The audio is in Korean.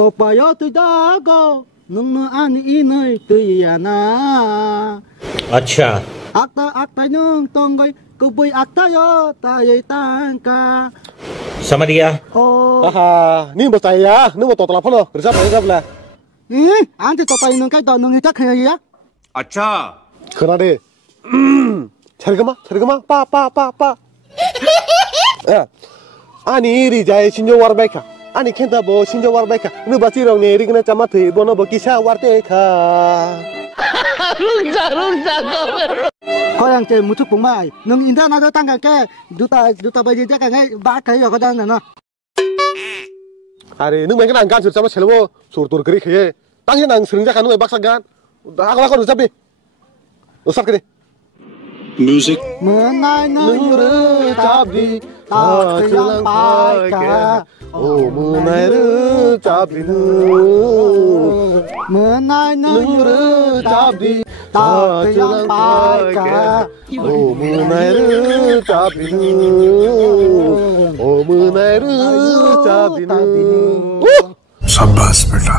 Kopayo tujago nung ani inay tuyana. अच्छा Akta nyong tonggoy kuboy akta yo tayo tangka. समझ गया Oh, 아하, 니 뭐다야? 너 뭐또 돌아보노? 그래서 보내자블라. anti to tayo nung kay to nung itak kaya ya. अच्छा 그러네. 차르그마, 빠. 야, 아니 리자의 신조 와르베카. 아니 켄타 뭐 신조 와르베카. 너 바치롱 네 리그나 짜마트 보노 버기샤 와르테카. Koyang che mutuk pumai nung inda na do tangka ke duta bayi ja kai ba kai yo kadan na. 아니, 너 맨날 안 간줄 짜마 첼보 소르토르 그리 해. 당신 난 스릉자 가는 거 박사간. 나가 잡비. 너 삽그리. Music Menai nuru tapi tak yang paika. 오 문화를 잡히는 Menai nuru tapi tak yang paika. 오 문화를 잡히는 Tabi. शाबाश बेटा